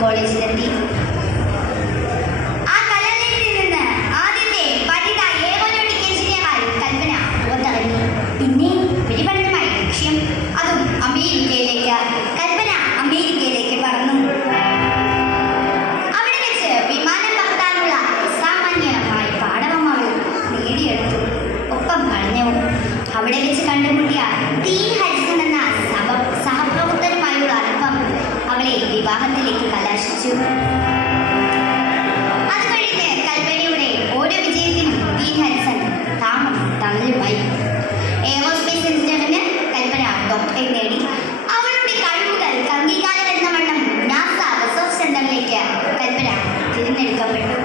കോളേജിലെത്തി. ആ കലാലയത്തിൽ നിന്ന് ആദ്യത്തെ വെച്ച് കണ്ടുമുട്ടിയ തീൻ ഹരിസൺ എന്ന സഹപ്രവർത്തകരുമായുള്ള അടുപ്പം അവളെ വിവാഹത്തിലേക്ക് കലാശിച്ചു. അത് കഴിഞ്ഞ് കൽപ്പനയുടെ ഓരോ വിജയത്തിനും തീൻ ഹരിസൺ താമം തണലുമായി. എയറോസ്പേസ് എഞ്ചിനീയറിന് കൽപ്പന ഡോക്ടറേറ്റ് നേടി. അവളുടെ കഴിവുകൾ അംഗീകാരം എന്ന വണ്ണം നാസ റിസർച്ച് സെന്ററിലേക്ക് കൽപ്പന തിരഞ്ഞെടുക്കപ്പെട്ടു.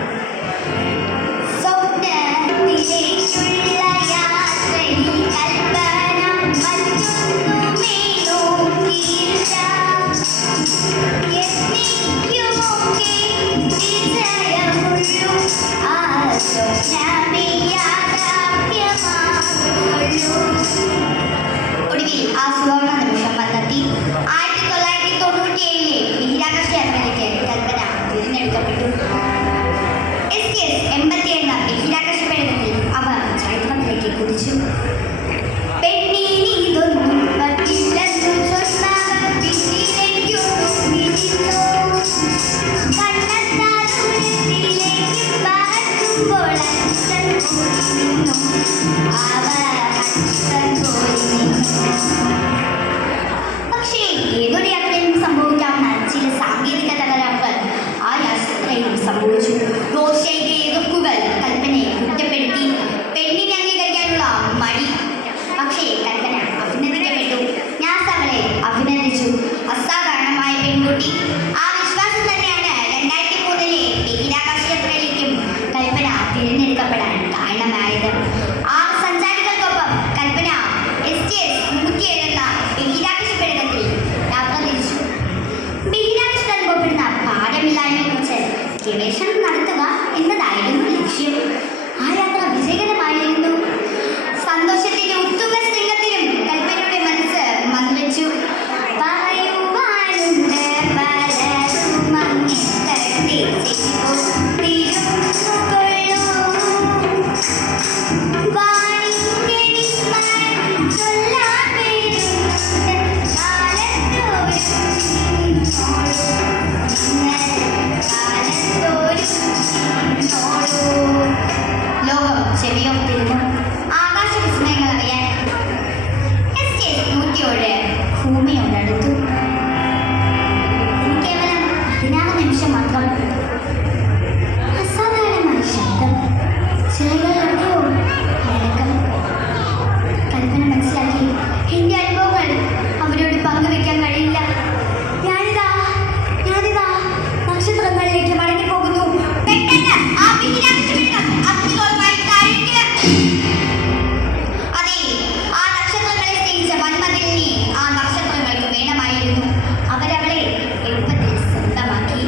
ഒടുവിൽ ആ സുവർണ നിമിഷം വന്നെത്തി. 1997 ബഹിരാകാശ യാത്രയിലേക്ക് കൽപ്പന തിരഞ്ഞെടുക്കപ്പെട്ടു. STS-87 എന്ന ബഹിരാകാശ പേടകത്തിൽ അവർ ചരിത്രത്തിലേക്ക് കുതിച്ചു. പക്ഷേ ഏതൊരു യാത്രയിലും സംഭവിക്കാവുന്ന ചില സാങ്കേതിക തകരാറുകൾ ആ യാത്രയിലും സംഭവിച്ചു. റോഷ്യയുടെ എതിർപ്പുകൾ കൽപ്പനയെ കുറ്റപ്പെടുത്തി. പെണ്ണിനെ അംഗീകരിക്കാനുള്ള മടി. പക്ഷേ കൽപ്പന അഭിനന്ദിക്കപ്പെട്ടു. നാസ അവളെ അഭിനന്ദിച്ചു. അസാധാരണമായ പെൺകുട്ടി. ആ വിശ്വാസം തന്നെയാണ് 2003 ബഹിരാകാശ യാത്രയിലേക്കും കൽപ്പന തിരഞ്ഞെടുക്കപ്പെടാൻ കാരണമായത്. ആ സഞ്ചാരികൾക്കൊപ്പം കൽപ്പന STS-107 എന്ന ബഹിരാകാശ പേടകത്തിൽ യാത്ര തിരിച്ചു. ബഹിരാകാശത്ത് അനുഭവപ്പെടുന്ന ഭാരമില്ലായ്മയെക്കുറിച്ച് ഗവേഷണം നടത്തുക എന്നതായിരുന്നു ലക്ഷ്യം. ആ യാത്ര വിജയകരമായിരുന്നു. സന്തോഷത്തിന്റെ ഉത്തുംഗ ശൃംഗത്തിലും കൽപ്പനയുടെ മനസ്സ് മന്ത്രിച്ചു. ലോകം ചെവിയോർത്തിരുന്നു. ആകാശ വിസ്മയങ്ങൾ അറിയാൻ STS-107 ഭൂമിയോടടുത്തു. കേവലം 16 നിമിഷം മാത്രം. അസാധാരണമായ ശബ്ദം. ചിലകളിലെവിടെയോ അടക്കം. കൽപ്പന മനസ്സിലാക്കി, എന്റെ അനുഭവങ്ങൾ അവരോട് പങ്കുവെക്കാൻ കഴിയില്ല. ഞാനിതാ നക്ഷത്രങ്ങളിലേക്ക് മടങ്ങിപ്പോകുന്നു. പെട്ടെന്ന് ആ അതെ, ആ നക്ഷത്രങ്ങളെ സ്നേഹിച്ച വന്മതിലിനെ ആ നക്ഷത്രങ്ങൾക്ക് വേണമായിരുന്നു. അവരവളെ എളുപ്പത്തിൽ സ്വന്തമാക്കി.